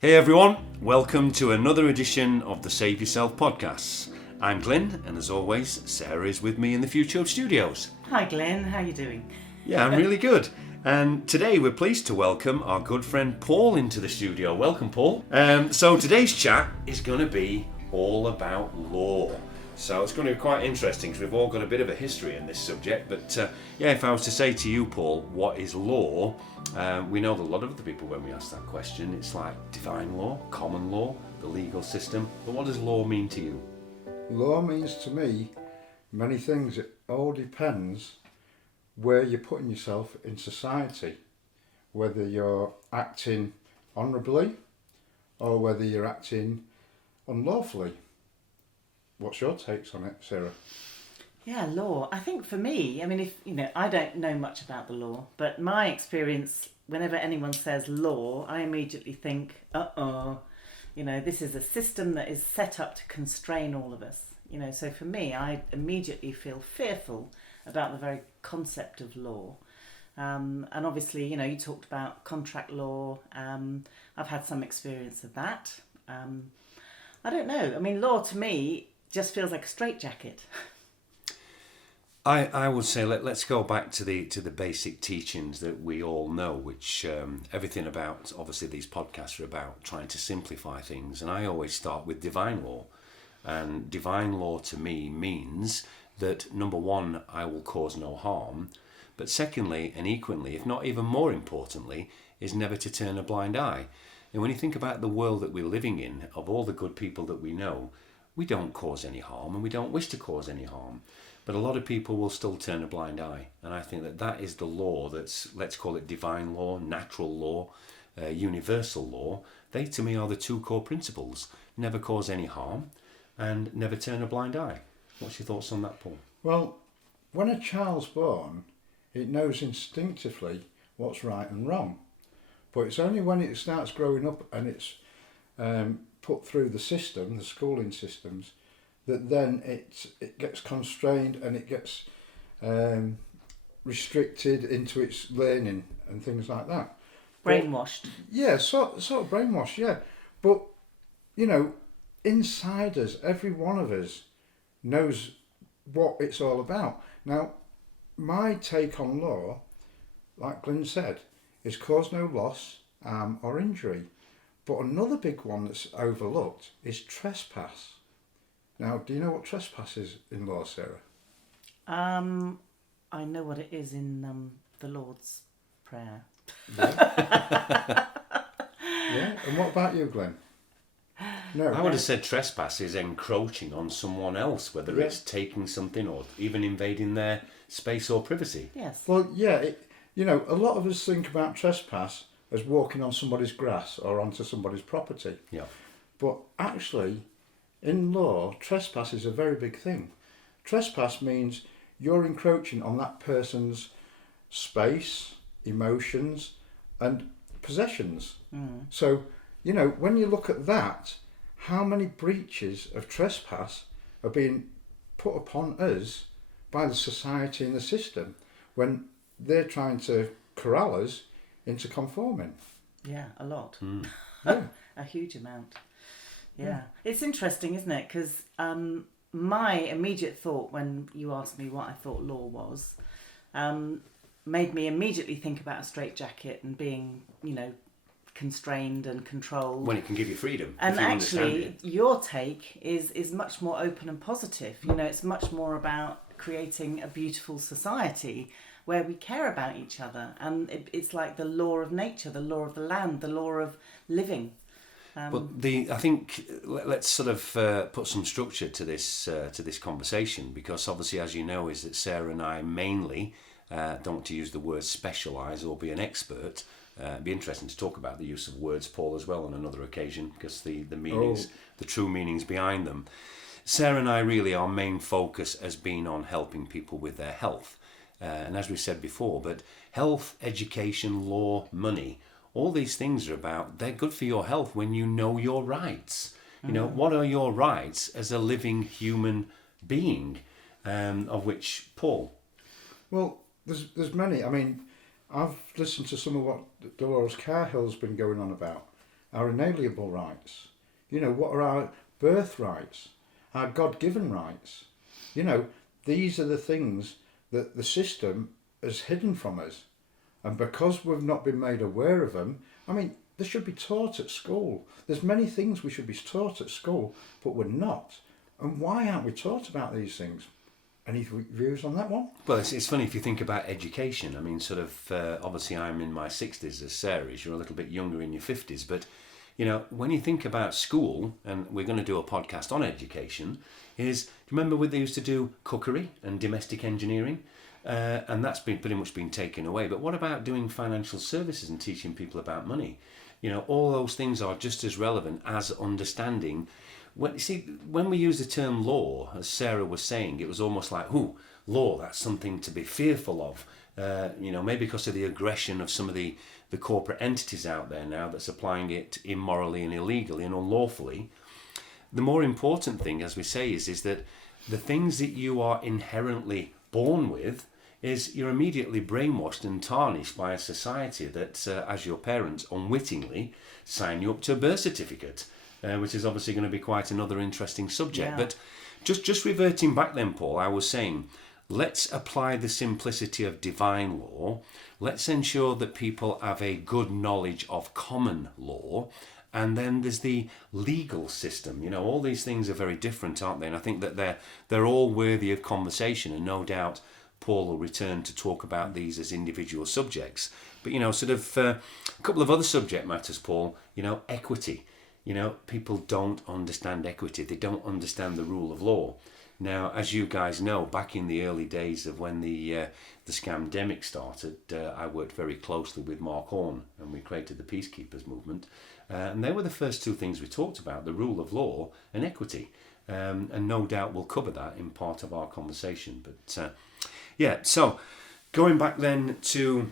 Hey everyone, welcome to another edition of the Save Yourself podcasts. I'm Glyn, and as always, Sarah is with me in the Future Studios. Hi Glyn, how are you doing? Yeah, I'm really good. And today we're pleased to welcome our good friend Paul into the studio. Welcome, Paul. So today's chat is going to be all about law. So it's going to be quite interesting because we've all got a bit of a history in this subject. But if I was to say to you, Paul, what is law? We know that a lot of other people, when we ask that question, it's like divine law, common law, the legal system. But what does law mean to you? Law means to me many things. It all depends where you're putting yourself in society, whether you're acting honourably or whether you're acting unlawfully. What's your takes on it, Sarah? Yeah, law. I think for me, I don't know much about the law, but my experience, whenever anyone says law, I immediately think, this is a system that is set up to constrain all of us. So for me, I immediately feel fearful about the very concept of law. And obviously, you talked about contract law. I've had some experience of that. I don't know. Law to me just feels like a straitjacket. I would say let's go back to the basic teachings that we all know, which everything about, obviously these podcasts are about trying to simplify things, and I always start with divine law. And divine law to me means that, number one, I will cause no harm, but secondly, and equally, if not even more importantly, is never to turn a blind eye. And when you think about the world that we're living in, of all the good people that we know, we don't cause any harm and we don't wish to cause any harm. But a lot of people will still turn a blind eye. And I think that is the law that's, let's call it divine law, natural law, universal law. They to me are the two core principles. Never cause any harm and never turn a blind eye. What's your thoughts on that, Paul? Well, when a child's born, it knows instinctively what's right and wrong. But it's only when it starts growing up and it's put through the system, the schooling systems, that then it gets constrained and it gets restricted into its learning and things like that. Brainwashed. Sort of brainwashed, yeah. But, inside us, every one of us knows what it's all about. Now, my take on law, like Glyn said, is cause no loss, harm or injury. But another big one that's overlooked is trespass. Now, do you know what trespass is in law, Sarah? I know what it is in the Lord's Prayer. Yeah. Yeah. And what about you, Glyn? No. I would have said trespass is encroaching on someone else, whether it's taking something or even invading their space or privacy. Yes. Well, yeah, a lot of us think about trespass as walking on somebody's grass or onto somebody's property. Yeah. But actually, in law, trespass is a very big thing. Trespass means you're encroaching on that person's space, emotions, and possessions. Mm. So, when you look at that, how many breaches of trespass are being put upon us by the society and the system when they're trying to corral us into conforming? Yeah, a lot. Mm. Yeah. A huge amount. Yeah. It's interesting, isn't it? Because my immediate thought when you asked me what I thought law was made me immediately think about a straitjacket and being, constrained and controlled. When it can give you freedom. And if you actually, understand it. your take is much more open and positive. It's much more about creating a beautiful society where we care about each other. And it's like the law of nature, the law of the land, the law of living. But I think let's sort of put some structure to this conversation, because obviously, as you know, is that Sarah and I mainly don't want to use the word specialise or be an expert. It'd be interesting to talk about the use of words, Paul, as well on another occasion, because the meanings, the true meanings behind them. Sarah and I, really, our main focus has been on helping people with their health. And as we said before, but health, education, law, money, all these things are about, they're good for your health when you know your rights. What are your rights as a living human being, of which, Paul? Well, there's many. I've listened to some of what Dolores Carhill's been going on about, our inalienable rights? You know, what are our birthrights, our God-given rights? You know, these are the things that the system has hidden from us. And because we've not been made aware of them, I mean, they should be taught at school. There's many things we should be taught at school, but we're not. And why aren't we taught about these things? Any views on that one? Well, it's funny if you think about education. I mean, sort of, obviously I'm in my 60s as Sarah is. You're a little bit younger in your 50s. But, you know, when you think about school, and we're going to do a podcast on education, do you remember when they used to do cookery and domestic engineering? And that's pretty much been taken away. But what about doing financial services and teaching people about money? You know, all those things are just as relevant as understanding. When we use the term law, as Sarah was saying, it was almost like, law, that's something to be fearful of. You know, maybe because of the aggression of some of the corporate entities out there now that's applying it immorally and illegally and unlawfully. The more important thing, as we say, is that the things that you are inherently born with is you're immediately brainwashed and tarnished by a society that, as your parents, unwittingly sign you up to a birth certificate, which is obviously going to be quite another interesting subject. Yeah. But just reverting back then, Paul, I was saying, let's apply the simplicity of divine law. Let's ensure that people have a good knowledge of common law. And then there's the legal system. You know, all these things are very different, aren't they? And I think that they're all worthy of conversation, and no doubt Paul will return to talk about these as individual subjects. But, you know, sort of a couple of other subject matters, Paul, you know, equity. You know, people don't understand equity. They don't understand the rule of law. Now, as you guys know, back in the early days of when the scamdemic started, I worked very closely with Mark Horn, and we created the Peacekeepers movement. And they were the first two things we talked about, the rule of law and equity. And no doubt we'll cover that in part of our conversation. But yeah, so going back then to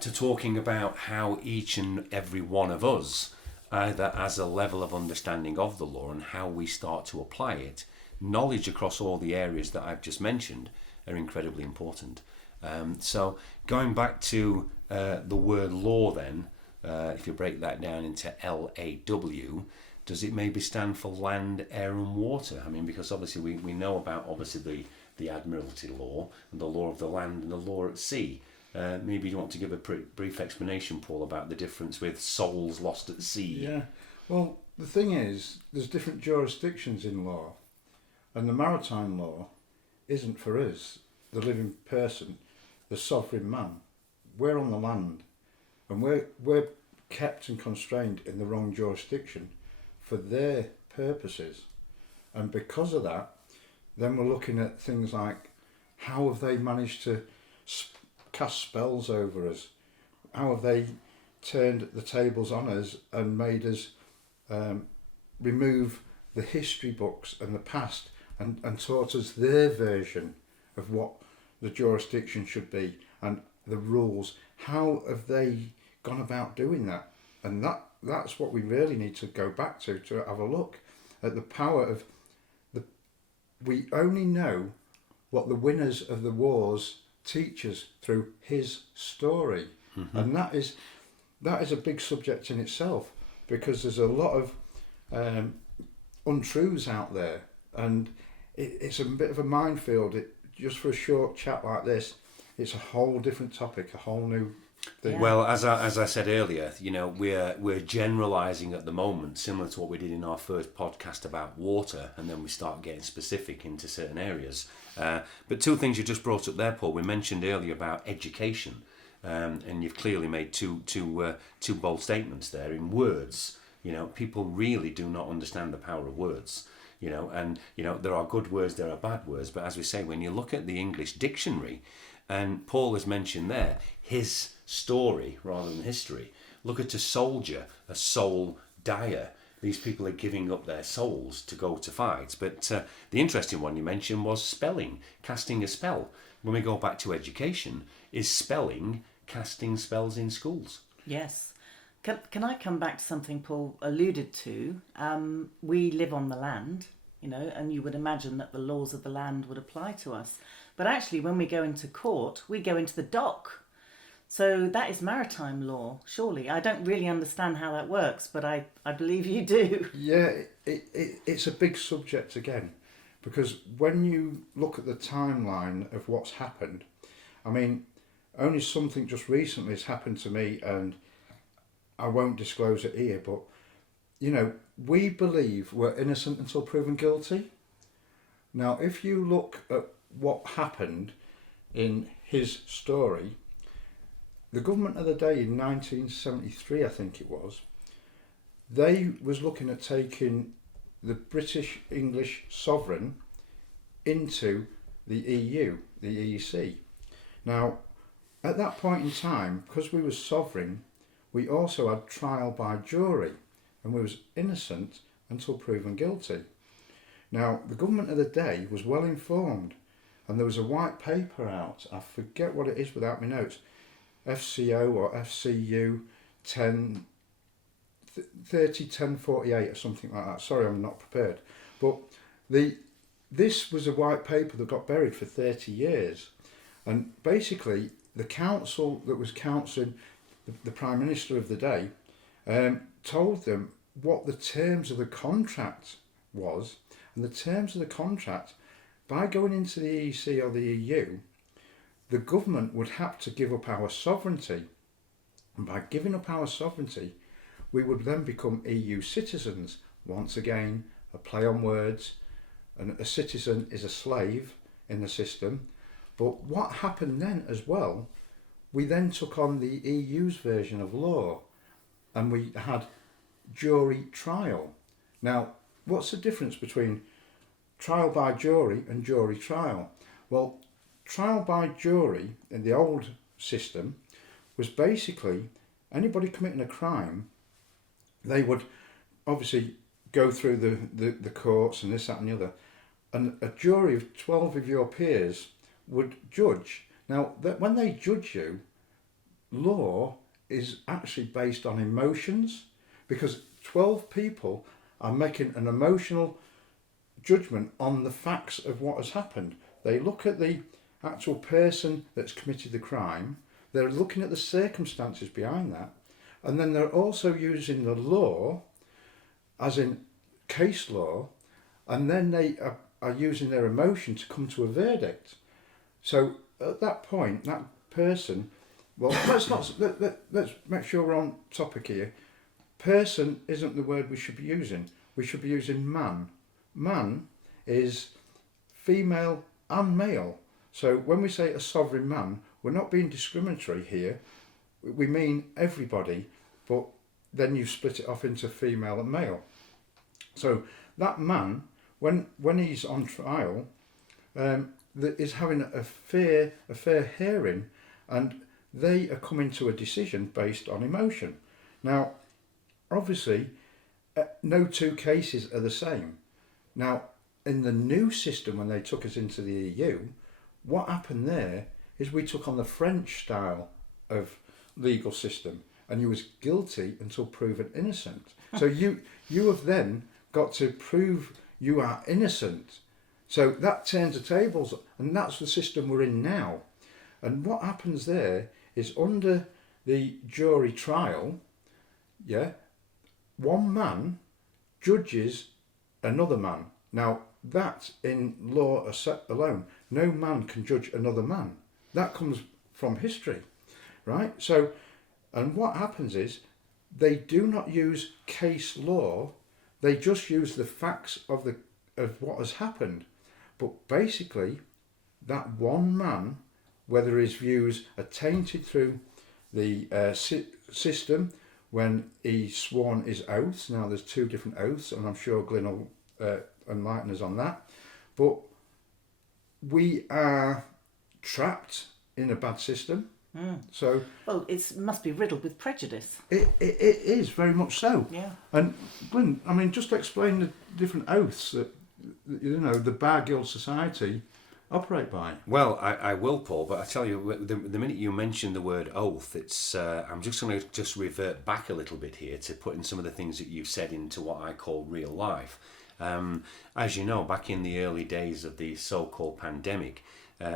talking about how each and every one of us, either as a level of understanding of the law and how we start to apply it, knowledge across all the areas that I've just mentioned are incredibly important. So going back to the word law then, if you break that down into LAW, does it maybe stand for land, air and water? I mean, because obviously we know about obviously the Admiralty law and the law of the land and the law at sea. Maybe you want to give a brief explanation, Paul, about the difference with souls lost at sea. Yeah, well, the thing is, there's different jurisdictions in law, and the maritime law isn't for us, the living person, the sovereign man. We're on the land, and we're kept and constrained in the wrong jurisdiction for their purposes. And because of that, then we're looking at things like, how have they managed to cast spells over us? How have they turned the tables on us and made us remove the history books and the past and taught us their version of what the jurisdiction should be and the rules? How have they gone about doing that? And that's what we really need to go back to have a look at the power of we only know what the winners of the wars teach us through his story. Mm-hmm. And that is a big subject in itself, because there's a lot of untruths out there, and it's a bit of a minefield. Just for a short chat like this, it's a whole different topic, a whole new thing. Yeah. Well, as I said earlier, you know, we're generalising at the moment, similar to what we did in our first podcast about water, and then we start getting specific into certain areas. But two things you just brought up there, Paul. We mentioned earlier about education, and you've clearly made two bold statements there in words. You know, people really do not understand the power of words. You know, and you know there are good words, there are bad words, but as we say, when you look at the English dictionary, and Paul has mentioned there his story rather than history. Look at a soldier, a soul dyer. These people are giving up their souls to go to fight. But the interesting one you mentioned was spelling, casting a spell. When we go back to education, is spelling casting spells in schools? Yes. Can I come back to something Paul alluded to? We live on the land, you know, and you would imagine that the laws of the land would apply to us. But actually, when we go into court, we go into the dock. So that is maritime law, surely. I don't really understand how that works, but I believe you do. Yeah, it's a big subject again, because when you look at the timeline of what's happened, I mean, only something just recently has happened to me, and I won't disclose it here, but, you know, we believe we're innocent until proven guilty. Now, if you look at what happened in his story, the government of the day in 1973, I think it was, they was looking at taking the British English sovereign into the EU, the EEC. Now, at that point in time, because we was sovereign, we also had trial by jury, and we was innocent until proven guilty. Now, the government of the day was well informed, and there was a white paper out, I forget what it is without my notes, FCO or FCU 1048 or something like that. Sorry, I'm not prepared. But this was a white paper that got buried for 30 years. And basically, the council that was counselling the Prime Minister of the day told them what the terms of the contract was. And the terms of the contract, by going into the EEC or the EU, the government would have to give up our sovereignty. And by giving up our sovereignty, we would then become EU citizens. Once again, a play on words, and a citizen is a slave in the system. But what happened then as well, we then took on the EU's version of law, and we had jury trial. Now, what's the difference between trial by jury and jury trial? Well, trial by jury in the old system was basically anybody committing a crime, they would obviously go through the courts and this, that and the other, and a jury of 12 of your peers would judge. Now, when they judge you, law is actually based on emotions, because 12 people are making an emotional judgment on the facts of what has happened. They look at the actual person that's committed the crime, they're looking at the circumstances behind that, and then they're also using the law, as in case law, and then they are using their emotion to come to a verdict. So at that point, that person, well, let's make sure we're on topic here. Person isn't the word we should be using. We should be using man. Man is female and male. So when we say a sovereign man, we're not being discriminatory here. We mean everybody, but then you split it off into female and male. So that man, when he's on trial, is having a fair hearing, and they are coming to a decision based on emotion. Now, obviously, no two cases are the same. Now, in the new system, when they took us into the EU, what happened there is we took on the French style of legal system, and you was guilty until proven innocent. So you have then got to prove you are innocent. So that turns the tables, and that's the system we're in now. And what happens there is, under the jury trial, one man judges another man. Now, that in law alone, no man can judge another man. That comes from history, right? So, and what happens is, they do not use case law, they just use the facts of what has happened. But basically, that one man, whether his views are tainted through the system when he's sworn his oaths. Now, there's two different oaths, and I'm sure Glyn will enlighten us on that. But we are trapped in a bad system. So, well, it must be riddled with prejudice. It is very much so. Yeah. And Glyn, I mean, just explain the different oaths that the Bar Guild Society operate by. Well, I will, Paul, but I tell you, the minute you mention the word oath, it's I'm just going to revert back a little bit here to putting some of the things that you've said into what I call real life. As you know, back in the early days of the so-called pandemic,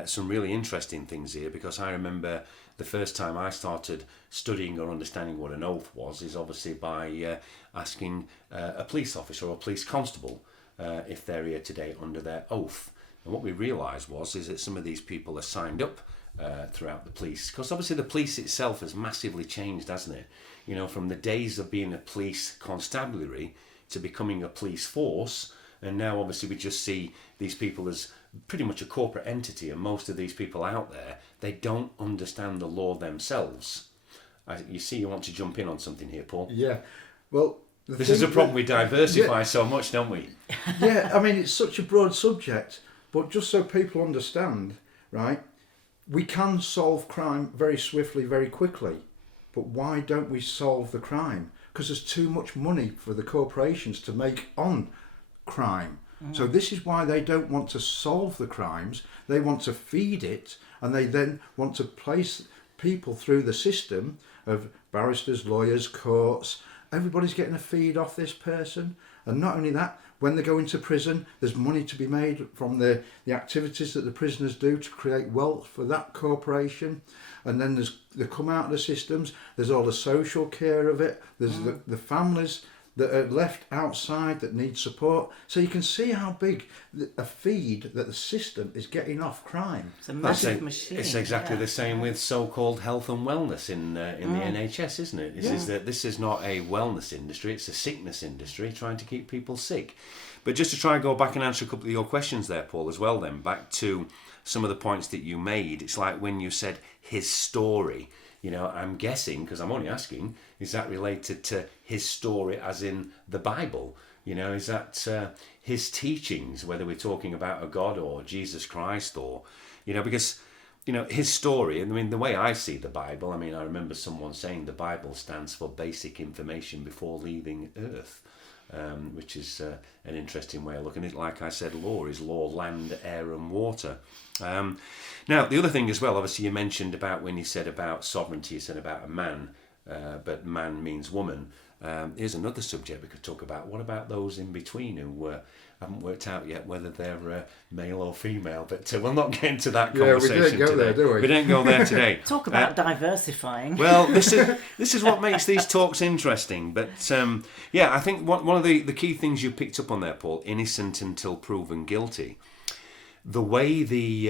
some really interesting things here, because I remember the first time I started studying or understanding what an oath was is obviously by asking a police officer or a police constable if they're here today under their oath. And what we realised is that some of these people are signed up throughout the police, because obviously the police itself has massively changed, hasn't it? You know, from the days of being a police constabulary to becoming a police force, and now obviously we just see these people as pretty much a corporate entity, and most of these people out there, they don't understand the law themselves. You see, you want to jump in on something here, Paul? Yeah, well... This is a problem, we diversify so much, don't we? Yeah, I mean, it's such a broad subject, but just so people understand, right, we can solve crime very swiftly, very quickly, but why don't we solve the crime? Because there's too much money for the corporations to make on crime. So this is why they don't want to solve the crimes, they want to feed it, and they then want to place people through the system of barristers, lawyers, courts. Everybody's getting a feed off this person, and not only that, when they go into prison, there's money to be made from the activities that the prisoners do to create wealth for that corporation. And then they come out of the systems, there's all the social care of it, there's the families that are left outside that need support. So you can see how big a feed that the system is getting off crime. It's a massive machine. It's exactly the same with so-called health and wellness in the NHS, isn't it? This is not a wellness industry, it's a sickness industry trying to keep people sick. But just to try and go back and answer a couple of your questions there, Paul, as well then, back to some of the points that you made. It's like when you said his story. You know, I'm guessing, because I'm only asking, is that related to his story as in the Bible? You know, is that his teachings, whether we're talking about a God or Jesus Christ or, you know, because, you know, his story, I mean, the way I see the Bible, I mean, I remember someone saying the Bible stands for basic information before leaving Earth, which is an interesting way of looking at it. Like I said, law is law, land, air and water. Now, the other thing as well, obviously you mentioned about when you said about sovereignty, you said about a man, but man means woman. Here's another subject we could talk about. What about those in between who haven't worked out yet whether they're male or female? But we'll not get into that conversation we didn't go today. there, do we? We didn't go there today. Talk about diversifying. Well, this is what makes these talks interesting. But yeah, I think one of the key things you picked up on there, Paul, innocent until proven guilty. The way the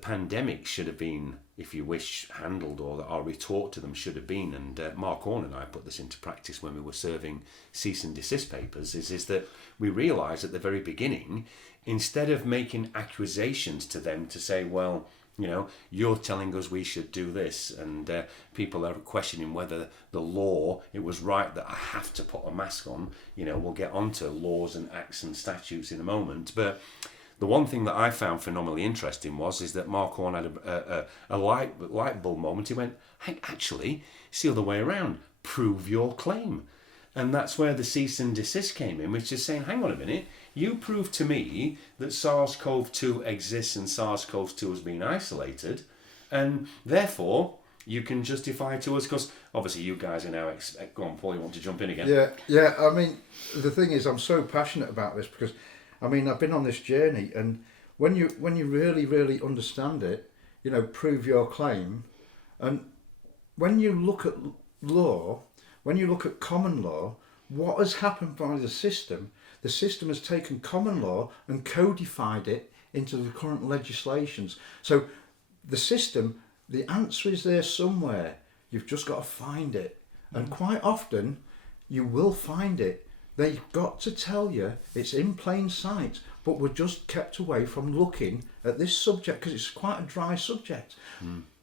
pandemic should have been, if you wish, handled, or our retort to them should have been, and Mark Horn and I put this into practice when we were serving cease and desist papers, is that we realised at the very beginning, instead of making accusations to them to say, well, you know, you're telling us we should do this, and people are questioning whether the law, it was right that I have to put a mask on. You know, we'll get onto laws and acts and statutes in a moment, but the one thing that I found phenomenally interesting is that Mark Horn had a light bulb moment. He went, hey, actually, it's the other way around. Prove your claim. And that's where the cease and desist came in, which is saying, hang on a minute, you prove to me that SARS-CoV-2 exists and SARS-CoV-2 has been isolated, and therefore you can justify to us, because obviously you guys are now... Go on, Paul, you want to jump in again? Yeah, I mean, the thing is, I'm so passionate about this because, I mean, I've been on this journey, and when you really, really understand it, you know, prove your claim, and when you look at law, when you look at common law, what has happened by the system has taken common law and codified it into the current legislations. So the system, the answer is there somewhere. You've just got to find it. And quite often, you will find it. They've got to tell you it's in plain sight, but we're just kept away from looking at this subject because it's quite a dry subject.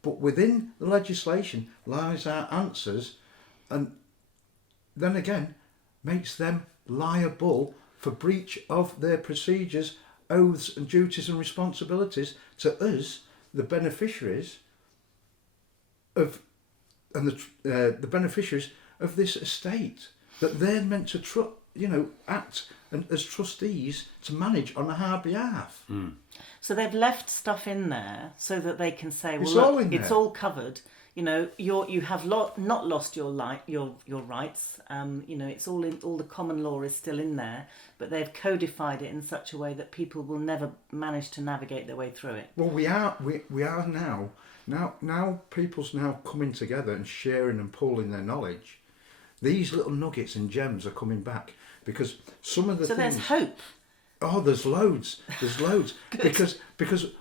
But within the legislation lies our answers, and then again makes them liable for breach of their procedures, oaths and duties and responsibilities to us, the beneficiaries of, and the beneficiaries of this estate that they're meant to act as trustees to manage on our behalf. So they've left stuff in there so that they can say, well, It's all in it's there. all covered. you know, you have not lost your rights. You know, it's all the common law is still in there, but they've codified it in such a way that people will never manage to navigate their way through it. Well, we are now. Now people's now coming together and sharing and pooling their knowledge. These little nuggets and gems are coming back because some of the So things. there's hope. Oh, there's loads. There's loads. because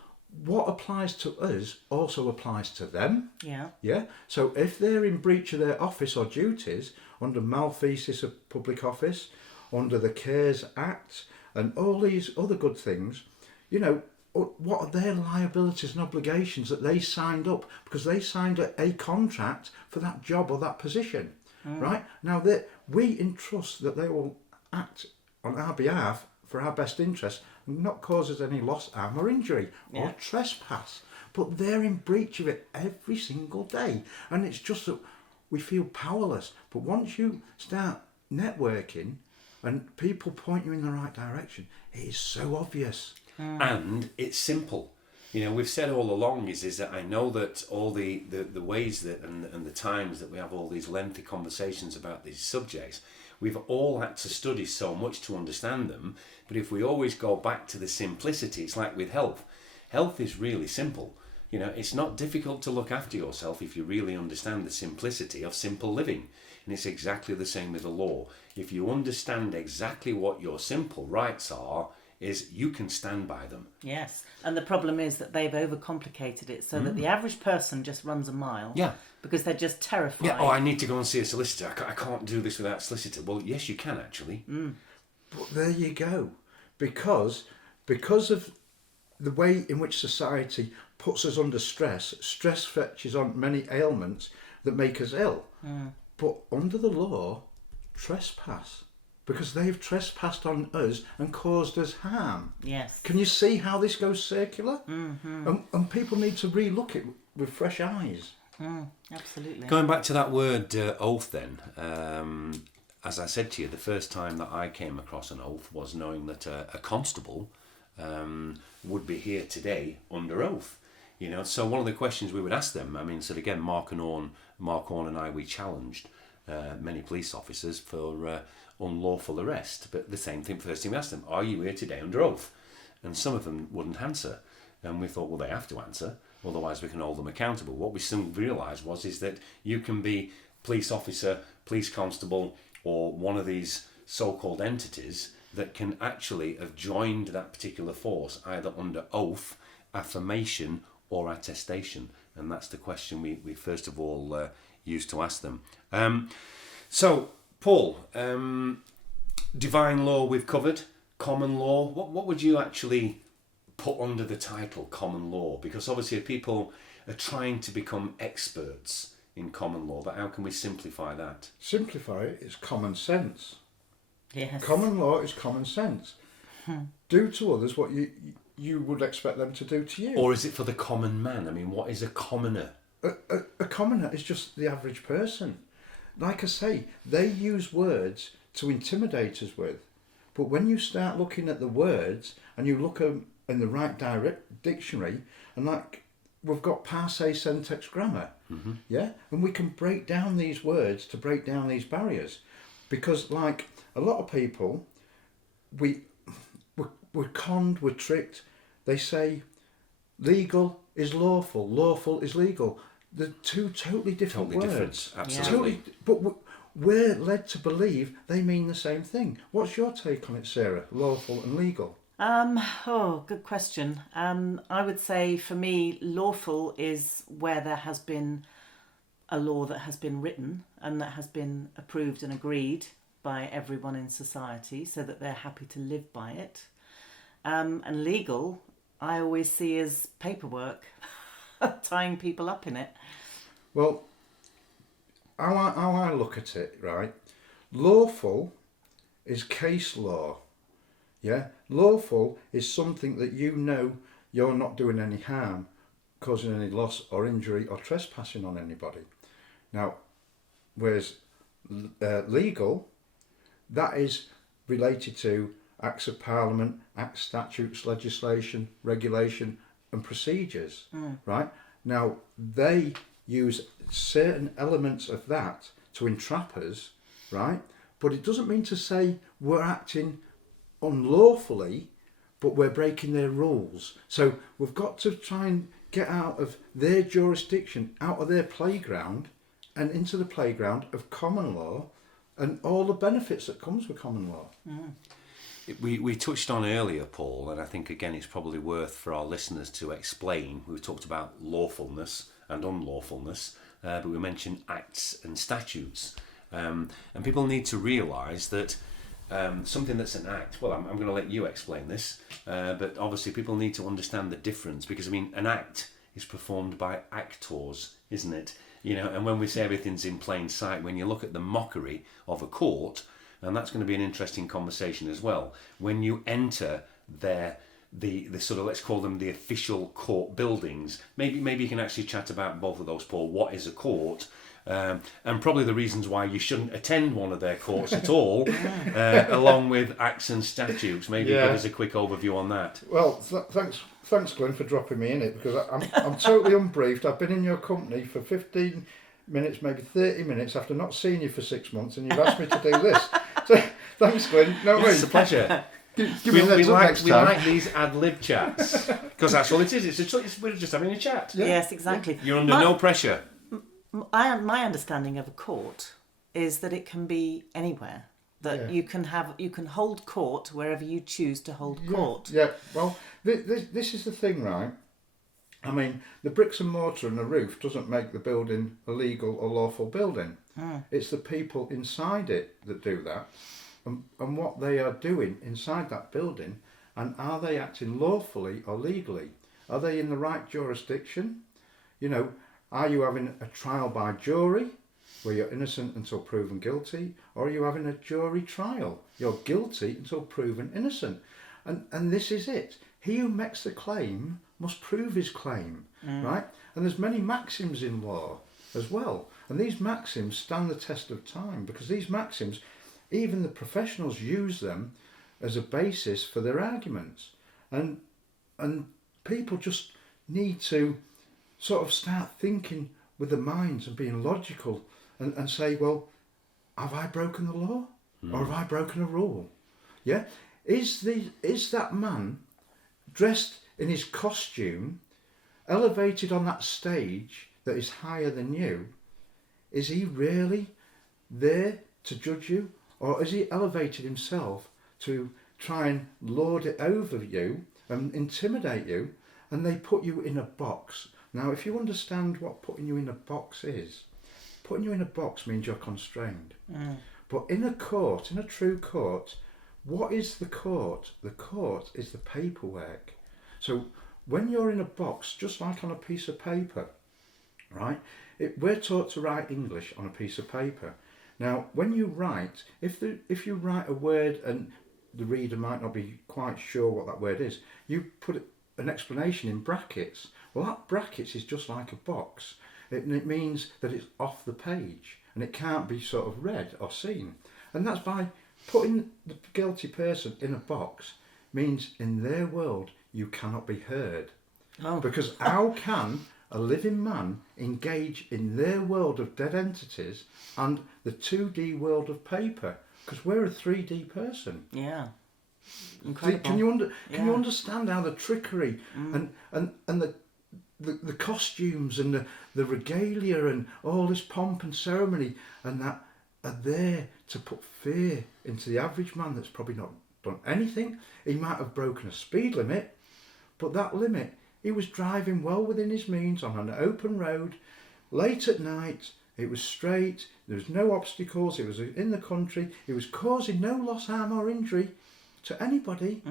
what applies to us also applies to them. Yeah. Yeah. So if they're in breach of their office or duties under malfeasance of public office, under the CARES Act, and all these other good things, you know, what are their liabilities and obligations that they signed up because they signed a contract for that job or that position, right? Now we entrust that they will act on our behalf for our best interest and not cause us any loss, harm or injury or trespass. But they're in breach of it every single day. And it's just that we feel powerless. But once you start networking and people point you in the right direction, it is so obvious. And it's simple. You know, we've said all along is that I know that all the ways that and the times that we have all these lengthy conversations about these subjects, we've all had to study so much to understand them. But if we always go back to the simplicity, it's like with health. Health is really simple. You know, it's not difficult to look after yourself if you really understand the simplicity of simple living. And it's exactly the same with the law. If you understand exactly what your simple rights are, is you can stand by them. Yes, and the problem is that they've overcomplicated it so that the average person just runs a mile. Yeah. Because they're just terrified. Yeah. Oh, I need to go and see a solicitor. I can't do this without a solicitor. Well, yes, you can actually. But there you go. Because of the way in which society puts us under stress fetches on many ailments that make us ill. But under the law, trespass. Because they've trespassed on us and caused us harm. Yes. Can you see how this goes circular? And people need to re-look it with fresh eyes. Absolutely. Going back to that word oath then, as I said to you, the first time that I came across an oath was knowing that a constable would be here today under oath. You know, so one of the questions we would ask them, I mean, so again, Mark Horn and I, we challenged many police officers for unlawful arrest, but the same thing, first thing we asked them, are you here today under oath? And some of them wouldn't answer, and we thought, well, they have to answer, otherwise we can hold them accountable. What we soon realised is that you can be police officer, police constable, or one of these so-called entities that can actually have joined that particular force either under oath, affirmation, or attestation. And that's the question we first of all used to ask them. So, Paul, divine law we've covered, common law. What would you actually put under the title common law? Because obviously people are trying to become experts in common law, but how can we simplify that? Simplify it is common sense. Yes. Common law is common sense. Do to others what you would expect them to do to you. Or is it for the common man? I mean, what is a commoner? A commoner is just the average person. Like I say, they use words to intimidate us with. But when you start looking at the words and you look in the right direct dictionary, and like we've got passe syntax grammar, yeah, and we can break down these words to break down these barriers, because like a lot of people, we're conned, we're tricked. They say legal is lawful, lawful is legal. They're two totally different words. Absolutely. But we're led to believe they mean the same thing. What's your take on it, Sarah? Lawful and legal? Good question. I would say for me, lawful is where there has been a law that has been written and that has been approved and agreed by everyone in society so that they're happy to live by it. And legal, I always see as paperwork, tying people up in it. Well, how I look at it, right? Lawful is case law. Yeah? Lawful is something that you know you're not doing any harm, causing any loss or injury or trespassing on anybody. Now, whereas legal, that is related to Acts of Parliament, Acts, statutes, legislation, regulation and procedures, right? Now, they use certain elements of that to entrap us, right? But it doesn't mean to say we're acting unlawfully, but we're breaking their rules. So we've got to try and get out of their jurisdiction, out of their playground, and into the playground of common law and all the benefits that comes with common law. We touched on earlier, Paul, and I think again it's probably worth for our listeners to explain. We talked about lawfulness and unlawfulness, but we mentioned acts and statutes. And people need to realise that something that's an act, well, I'm going to let you explain this, but obviously people need to understand the difference, because, I mean, an act is performed by actors, isn't it? You know, and when we say everything's in plain sight, when you look at the mockery of a court, and that's going to be an interesting conversation as well, when you enter the sort of, let's call them the official court buildings, maybe you can actually chat about both of those, Paul. What is a court? And probably the reasons why you shouldn't attend one of their courts at all, along with acts and statutes. Maybe give us a quick overview on that. Well, thanks, Glyn, for dropping me in it, because I'm totally unbriefed. I've been in your company for 15 minutes, maybe 30 minutes, after not seeing you for 6 months, and you've asked me to do this. So, thanks, Glyn. No worries. It's a pleasure. Give me a heads up next time. We like these ad-lib chats, because that's all it is. We're just having a chat. Yeah. Yes, exactly. You're under no pressure. My understanding of a court is that it can be anywhere. That you can hold court wherever you choose to hold court. Yeah. Well, this is the thing, right? I mean, the bricks and mortar and the roof doesn't make the building a legal or lawful building. It's the people inside it that do that, and what they are doing inside that building, and are they acting lawfully or legally? Are they in the right jurisdiction? You know, are you having a trial by jury where you're innocent until proven guilty, or are you having a jury trial? You're guilty until proven innocent. And this is it. He who makes the claim must prove his claim, right? And there's many maxims in law as well. And these maxims stand the test of time, because these maxims, even the professionals use them as a basis for their arguments. And people just need to sort of start thinking with their minds and being logical and say, well, have I broken the law? Or have I broken a rule? Yeah? Is that man dressed in his costume, elevated on that stage that is higher than you? Is he really there to judge you? Or has he elevated himself to try and lord it over you and intimidate you, and they put you in a box? Now, if you understand what putting you in a box is, putting you in a box means you're constrained. But in a court, in a true court, what is the court? The court is the paperwork. So when you're in a box, just like on a piece of paper, right? We're taught to write English on a piece of paper. Now, when you write, if you write a word and the reader might not be quite sure what that word is, you put an explanation in brackets. Well, that brackets is just like a box. It means that it's off the page and it can't be sort of read or seen. And that's by putting the guilty person in a box, means in their world you cannot be heard. Because how can a living man engage in their world of dead entities and the 2D world of paper? Because we're a 3D person. Yeah. Incredible. Can you understand how the trickery and the costumes and the regalia and all this pomp and ceremony and that are there to put fear into the average man that's probably not done anything? He might have broken a speed limit, but that limit, he was driving well within his means on an open road, late at night. It was straight, there was no obstacles, it was in the country, it was causing no loss, harm or injury to anybody.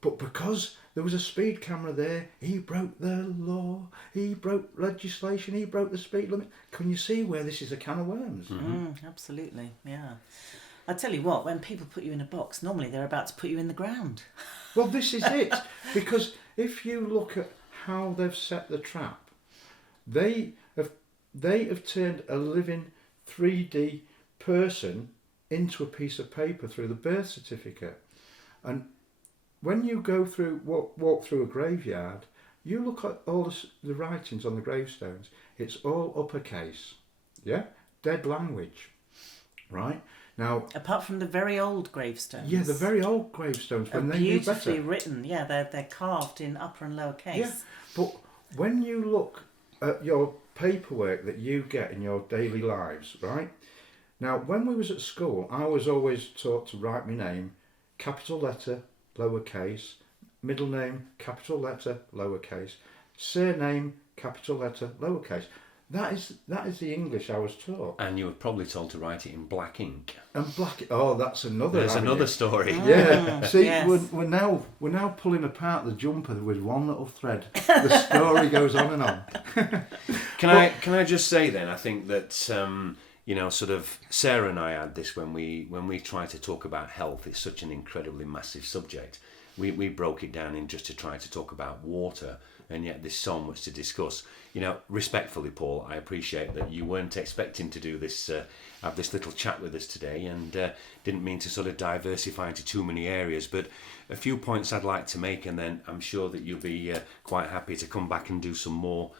But because there was a speed camera there, he broke the law, he broke legislation, he broke the speed limit. Can you see where this is a can of worms? Absolutely, yeah. I tell you what, when people put you in a box, normally they're about to put you in the ground. Well, this is it. Because if you look at how they've set the trap, they have turned a living 3D person into a piece of paper through the birth certificate. And when you go through walk through a graveyard, you look at all the writings on the gravestones. It's all uppercase. Yeah? Dead language. Right? Now, apart from the very old gravestones. yeah, the very old gravestones, when they knew better. Beautifully written. Yeah, they're carved in upper and lower case. Yeah, but when you look at your paperwork that you get in your daily lives, right? Now, when we was at school, I was always taught to write my name, capital letter, lowercase, middle name, capital letter, lowercase, surname, capital letter, lowercase. That is the English I was taught. And you were probably told to write it in black ink. And black. Oh, that's another. There's another story. Yeah. See, yes. we're now pulling apart the jumper with one little thread. The story goes on and on. Can I just say then? I think that sort of Sarah and I had this when we try to talk about health. It's such an incredibly massive subject. We broke it down in just to try to talk about water, and yet there's so much to discuss. Respectfully, Paul, I appreciate that you weren't expecting to do this, have this little chat with us today, and didn't mean to sort of diversify into too many areas, but a few points I'd like to make, and then I'm sure that you'll be quite happy to come back and do some more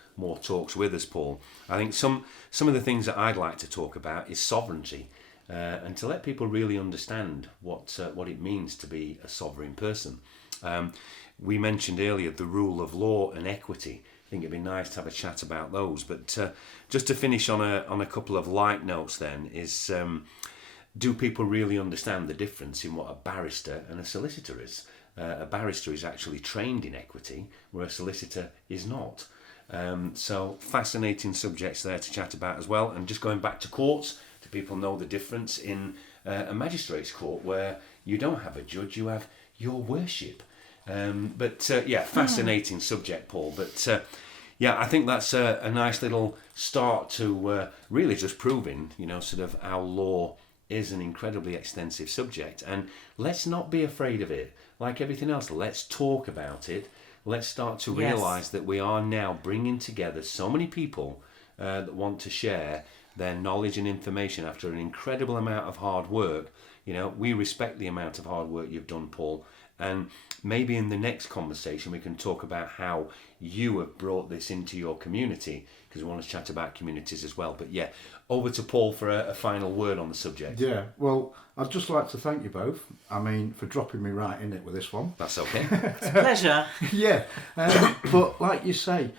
talks with us, Paul. I think some of the things that I'd like to talk about is sovereignty, and to let people really understand what it means to be a sovereign person. We mentioned earlier the rule of law and equity. I think it'd be nice to have a chat about those. But just to finish on a couple of light notes then is, do people really understand the difference in what a barrister and a solicitor is? A barrister is actually trained in equity, where a solicitor is not. So fascinating subjects there to chat about as well. And just going back to courts, do people know the difference in a magistrate's court, where you don't have a judge, you have your worship? Fascinating subject, Paul. But I think that's a nice little start to really just proving, sort of our law is an incredibly extensive subject. And let's not be afraid of it. Like everything else, let's talk about it. Let's start to realise that we are now bringing together so many people that want to share their knowledge and information after an incredible amount of hard work. We respect the amount of hard work you've done, Paul. And maybe in the next conversation we can talk about how you have brought this into your community, because we want to chat about communities as well. But over to Paul for a final word on the subject. Yeah, well, I'd just like to thank you both. I mean, for dropping me right in it with this one. That's okay. It's a pleasure. Yeah, but like you say,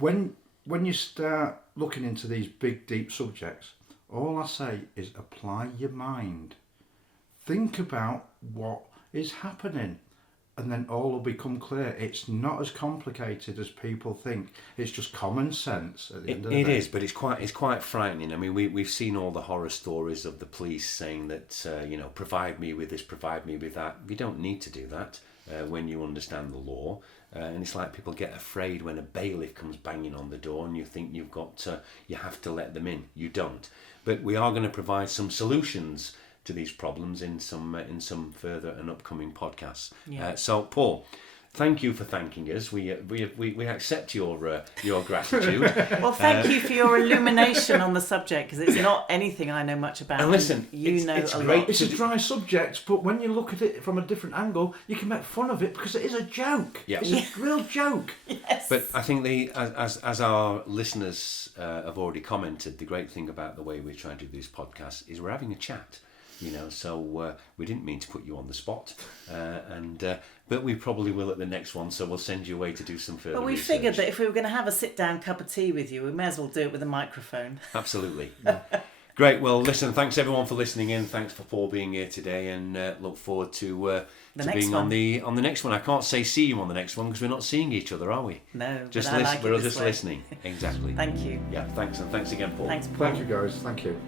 when you start looking into these big, deep subjects, all I say is apply your mind. Think about what is happening, and then all will become clear. It's not as complicated as people think. It's just common sense at the end of the day. It is, but it's quite frightening. I mean, we've seen all the horror stories of the police saying that provide me with this, provide me with that. You don't need to do that when you understand the law. And it's like people get afraid when a bailiff comes banging on the door, and you think you have to let them in. You don't. But we are going to provide some solutions to these problems in some further and upcoming podcasts. Yeah. So Paul, thank you for thanking us. We accept your gratitude. Well, thank you for your illumination on the subject, because it's not anything I know much about. And listen, it's a great lot. It's a dry subject, but when you look at it from a different angle, you can make fun of it because it is a joke. Yeah. It's a real joke. Yes. But I think as our listeners have already commented, the great thing about the way we're trying to do this podcast is we're having a chat. So we didn't mean to put you on the spot, but we probably will at the next one. So we'll send you away to do some further. But we research. figured that if we were going to have a sit-down cup of tea with you, we may as well do it with a microphone. Absolutely. Great. Well, listen. Thanks everyone for listening in. Thanks for Paul being here today, and look forward to being on the next one. I can't say see you on the next one because we're not seeing each other, are we? No. Just but I like we're it just way. Listening. Exactly. Thank you. Yeah. Thanks, and thanks again, Paul. Thanks, Paul. Thank you, guys. Thank you.